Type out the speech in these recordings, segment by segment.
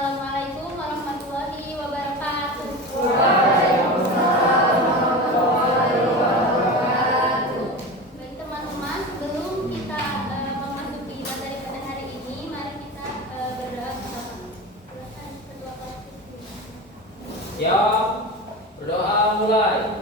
Assalamualaikum warahmatullahi wabarakatuh. Waalaikumsalam warahmatullahi wabarakatuh. Baik teman-teman, sebelum kita memasuki materi pada hari ini, mari kita berdoa bersama. Silakan kedua kelas. Ya, berdoa mulai.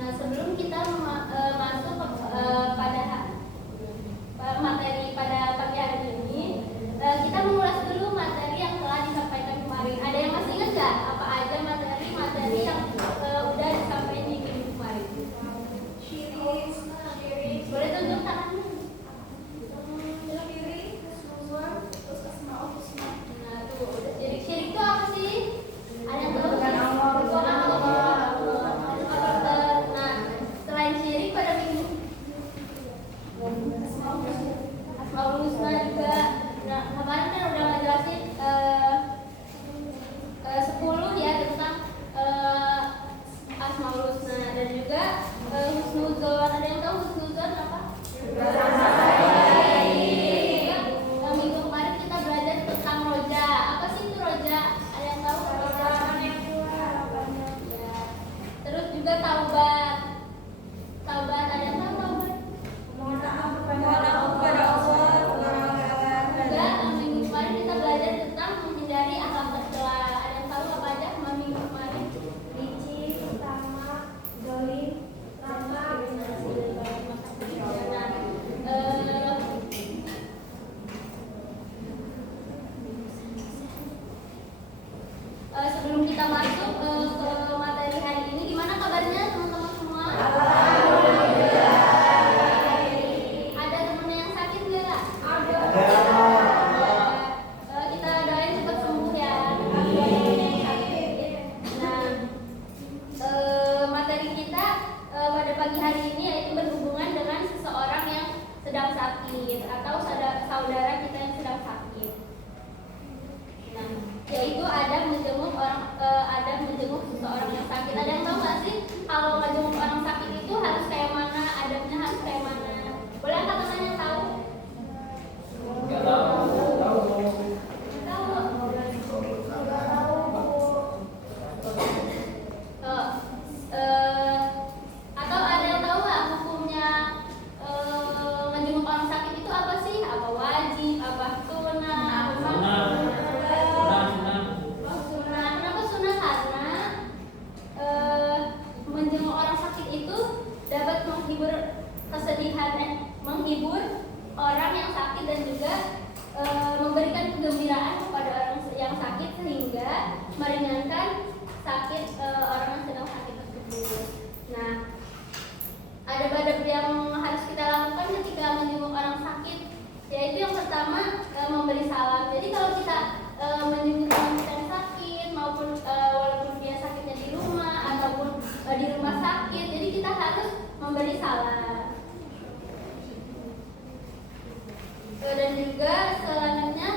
Nah, sebelum kita masuk pada materi pada pagi hari ini, kita mengulas dulu materi yang telah disampaikan kemarin. Ada yang masih ingat nggak apa aja materi yang udah disampaikan di minggu kemarin? Boleh tunjuk tangannya. Nah, tuh, syirik itu apa sih? Ada yang tahu? Nah, selain syirik pada minggu Asmaul Husna juga. Nah, kemarin kan udah ngejelasin 10 ya tentang Asmaul Husna dan juga husnuzon. Ada yang tahu husnuzon apa? Minggu kemarin kita belajar tentang roja. Apa sih itu roja? Ada yang tahu? Ya. Terus juga taubat. Taubat, ada yang tahu taubat? Juga minggu kemarin kita belajar tentang menghindari akhlak tercela. Ada yang tahu apa aja minggu kemarin? Sebelum kita masuk ke materi hari ini, gimana kabarnya teman-teman semua? Ada temennya yang sakit nggak? Kita doain cepat sembuh ya. Nah, materi kita pada pagi hari ini yaitu berhubungan dengan seseorang yang sedang sakit atau saudara kita yang sedang sakit. Nah, yaitu ada menjenguk seseorang yang sakit. Ada yang tahu nggak sih kalau menjenguk orang sakit itu harus kayak mana, adabnya harus kayak mana? Boleh angkat tangan yang tahu? Enggak tahu. Atau ada yang tahu nggak hukumnya menjenguk orang sakit itu apa sih? Apa wajib? Apa sunnah? Sunnah. Sunnah. Kenapa sunnah? Karena menjenguk orang sakit itu dapat menghibur menghibur orang yang sakit dan juga memberikan kegembiraan kepada orang yang sakit sehingga meringankan sakit orang yang sedang sakit tersebut. Nah, ada adab yang harus kita lakukan ketika menjenguk orang sakit, yaitu yang pertama memberi salam. Jadi kalau kita menjenguk orang yang sakit maupun walaupun dia sakitnya di rumah ataupun di rumah sakit, jadi kita harus memberi salam. Dan juga selanjutnya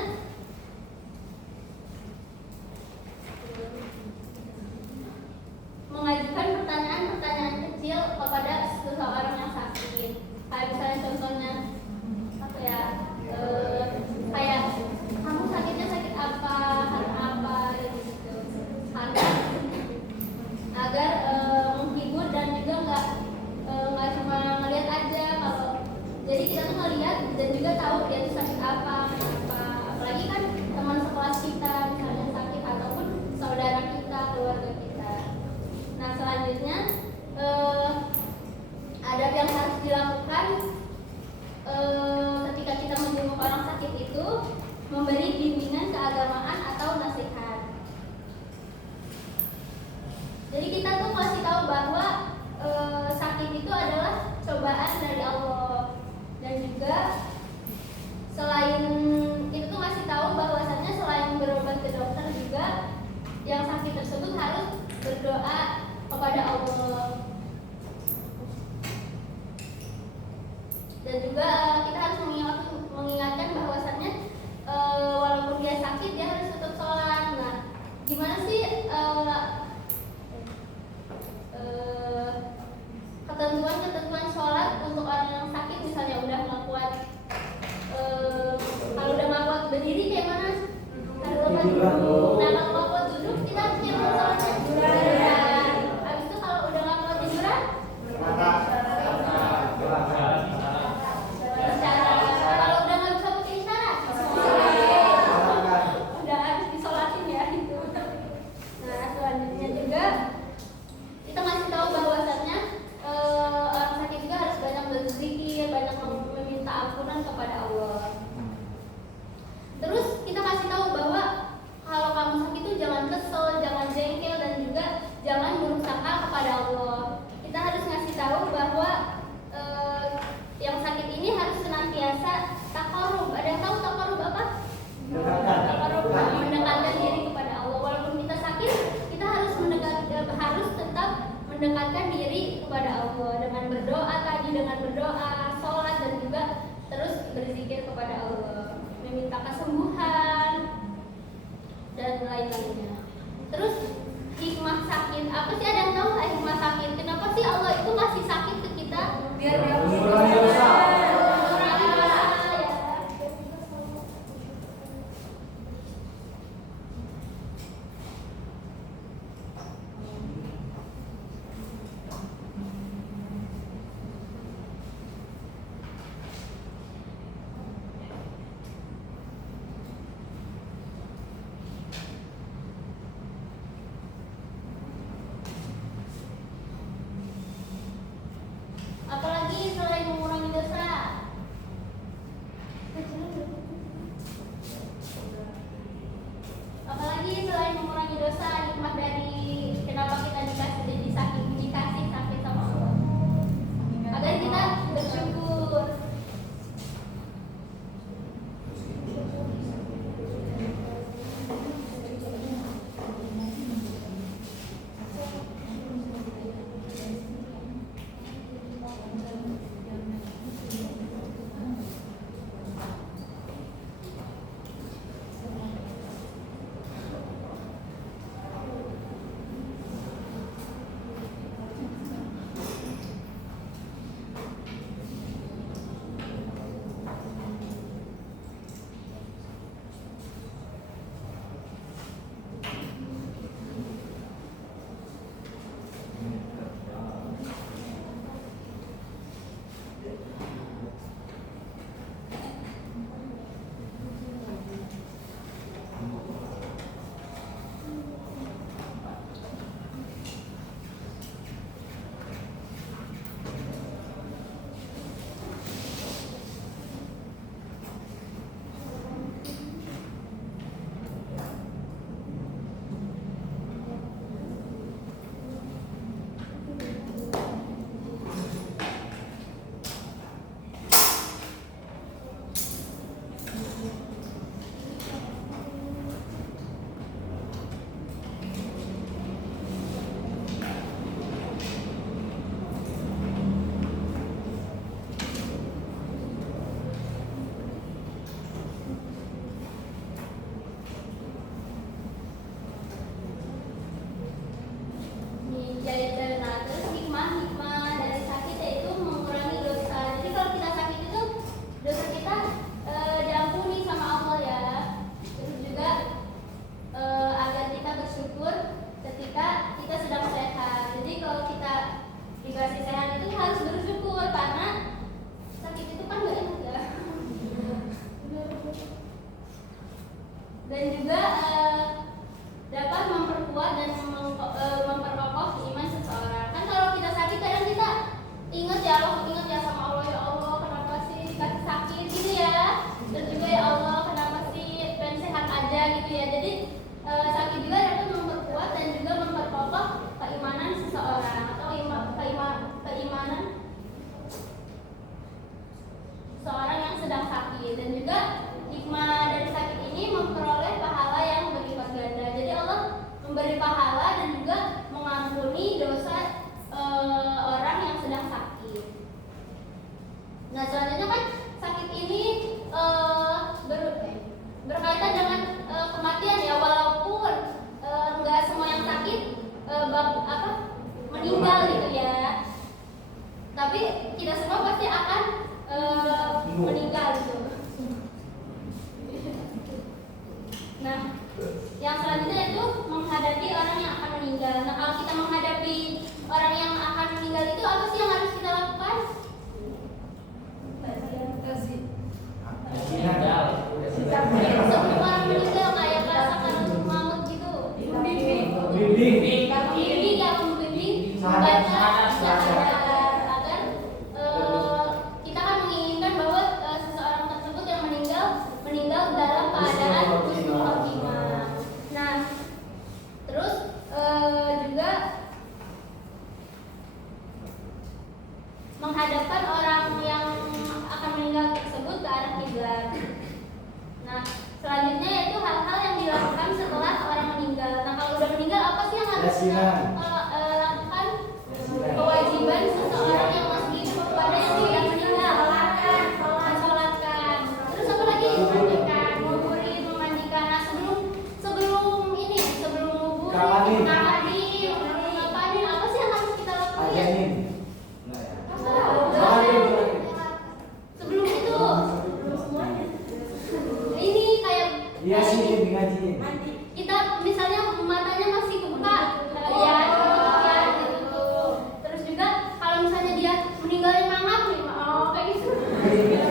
mengajukan pertanyaan-pertanyaan kecil kepada seseorang yang sakit. Kayak misalnya contohnya apa ya? Kayak kamu sakitnya sakit apa, karena apa gitu. Agar menghibur dan juga nggak cuma ngelihat aja kalau. Jadi kita tuh ngelihat dan juga tahu dia tuh sakit apa, kenapa. Apalagi kan teman sekelas kita misalnya sakit ataupun saudara kita, keluarga kita. Nah, selanjutnya adab yang harus dilakukan ketika kita menjenguk orang sakit itu memberi bimbingan keagamaan atau nasihat. Jadi kita tuh kasih tahu bahwa sakit itu adalah cobaan dari Allah. Dan juga kita harus mengingatkan bahwasannya walaupun dia sakit dia harus tetap sholat. Nah, gimana sih ketentuan sholat untuk orang yang sakit, misalnya udah nggak kuat, kalau udah nggak kuat berdiri kayak mana? Harus lepas duduk. Nah, kalau nggak kuat duduk kita harus gimana sholatnya? Tiduran. Habis itu kalau udah nggak kuat tiduran? Kalau udah nggak bisa pakai isyarat? Udah harus disolatin ya itu. Nah, selanjutnya juga kita masih tahu bahwasannya orang sakit juga harus banyak berzikir, banyak meminta ampunan kepada Allah. Terus kita kasih tahu bahwa kalau kamu sakit itu jangan kesel, jangan jengkel, dan juga jangan buruk sangka kepada Allah. Kita harus ngasih tahu bahwa yang sakit ini harus senantiasa taqarrub. Ada yang tahu taqarrub apa? Taqarrub, mendekatkan diri kepada Allah. Walaupun kita sakit, kita harus tetap mendekatkan diri kepada Allah dengan berdoa tadi, dengan berdoa, sholat, dan juga terus berzikir kepada Allah, meminta kesembuhan dan lain-lainnya. Terus hikmah sakit, apa sih, ada yang tahu nggak hikmah sakit? Kenapa sih Allah itu kasih sakit ke kita? Biar dia Mengurangi dosa, ya. Apalagi selain mengurangi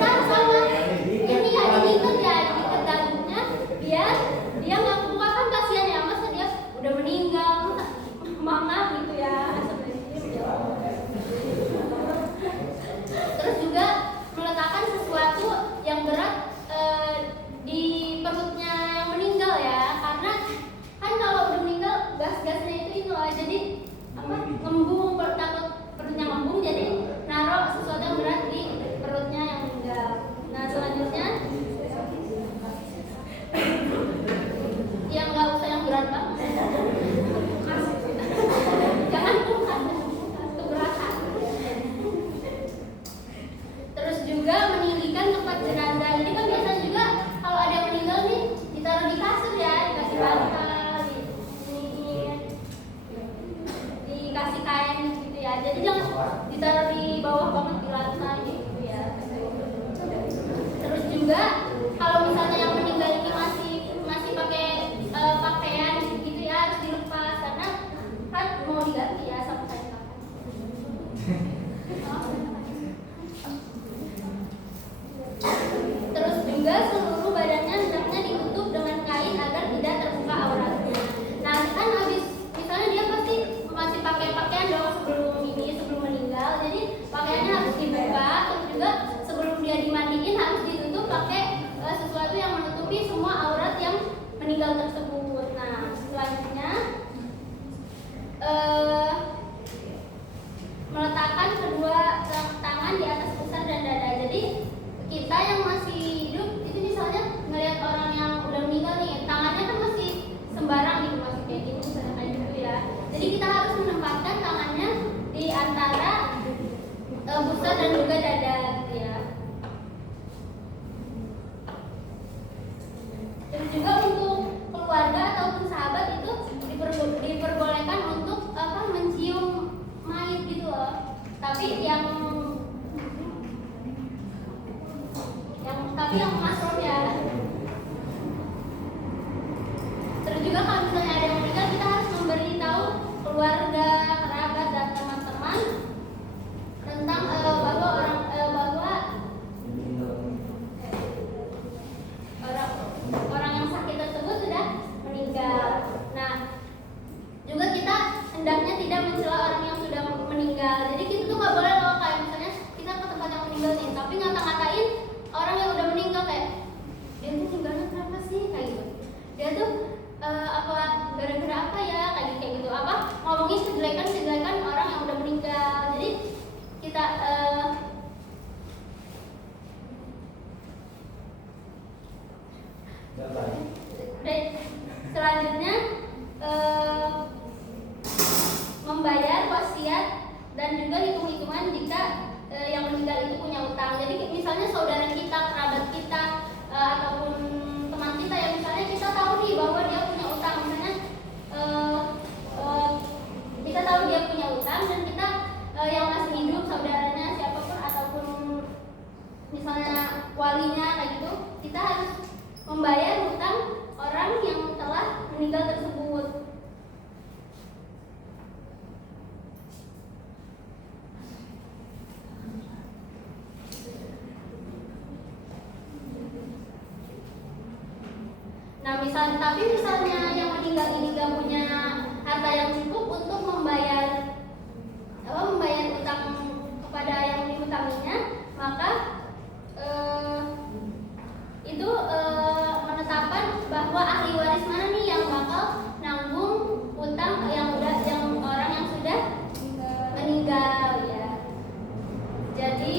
Kan sama ini ya diikat dagunya biar dia nggak keluar, kan kasihan ya, masa dia udah meninggal mama gitu ya. Terus juga meletakkan sesuatu yang berat di perutnya yang meninggal ya, karena kan kalau udah meninggal gas-gasnya itu loh, jadi apa ngembung, takut perutnya ngembung, jadi naruh sesuatu yang berat di perutnya yang meninggal. Nah selanjutnya yang nggak usah yang berat banget, jangan bukan keberatan. Terus juga meninggikan tempat jenazah. Jadi kan biasanya juga kalau ada yang meninggal nih ditaruh di kasur ya, dikasih bantal, dikasih kain gitu ya. Jadi jangan ditaruh di bawah banget di lantai gitu ya. Terus juga kalau misalnya yang meninggal ini masih pakai pakaian gitu ya, harus dilepas karena kan mau diganti ya sama kain pakai. Terus juga seluruh badannya hendaknya ditutup dengan kain agar tidak terbuka auratnya. Nah kan habis misalnya dia pasti masih pakai pakaian dong sebelum meninggal, jadi pakaiannya harus dibuka. Terus juga sebelum dia dimandiin harus ditutup pakai sesuatu yang menutupi semua aurat yang meninggal tersebut. Nah selanjutnya meletakkan kedua tangan di atas pusar dan dada. Jadi kita yang masih hidup itu misalnya ngelihat orang yang udah meninggal nih, tangannya kan masih sembarang gitu, masih kayak gini misalnya kayak gitu ya. Jadi kita harus menempatkan tangannya di antara pusar dan juga dada gitu ya. Terus juga untuk keluarga ataupun sahabat itu diperbolehkan untuk mencium mayit gitu loh. Tapi yang masuk ya. Terus juga kalau misalnya ada yang meninggal, kita harus memberitahu keluarga, kerabat dan teman-teman tentang bahwa orang yang sakit tersebut sudah meninggal. Nah, juga kita hendaknya tidak mencela orang yang sudah meninggal. Jadi kita tuh nggak boleh loh kayak misalnya kita ke tempat yang meninggal nih, tapi ngata-ngatain orang yang udah meninggal kayak dia tuh meninggalnya kenapa sih kayak gitu. Dia tuh apa gara-gara apa ya kayak gitu. Apa ngomongin kejelekan orang yang udah meninggal. Jadi kita selanjutnya membayar wasiat dan juga hitung-hitungan jika yang meninggal itu punya utang. Jadi misalnya saudara kita, kerabat kita, ataupun teman kita yang misalnya kita tahu nih bahwa dia punya utang, misalnya kita tahu dia punya utang dan kita yang masih hidup, saudaranya siapapun ataupun misalnya walinya kayak gitu, kita harus membayar hutang orang yang telah meninggal tersebut. Nah, tapi misalnya yang meninggal ini gak punya harta yang cukup untuk membayar utang kepada yang dihutanginya, maka itu menetapkan bahwa ahli waris mana nih yang bakal nanggung utang yang orang yang sudah meninggal ya. Jadi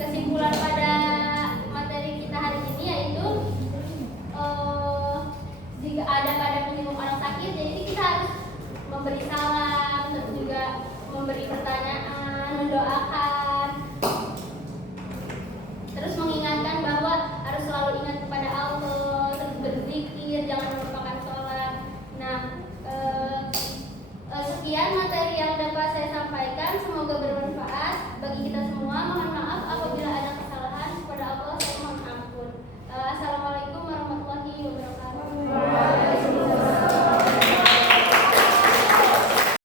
kesimpulan pada materi kita hari ini yaitu jika ada keadaan menyinggung orang sakit, jadi kita harus memberi salam, terus juga memberi pertanyaan, mendoakan, terus mengingatkan bahwa harus selalu ingat kepada Allah, terus berzikir, jangan melupakan sholat. Nah, sekian materi yang dapat saya sampaikan, semoga bermanfaat bagi kita semua.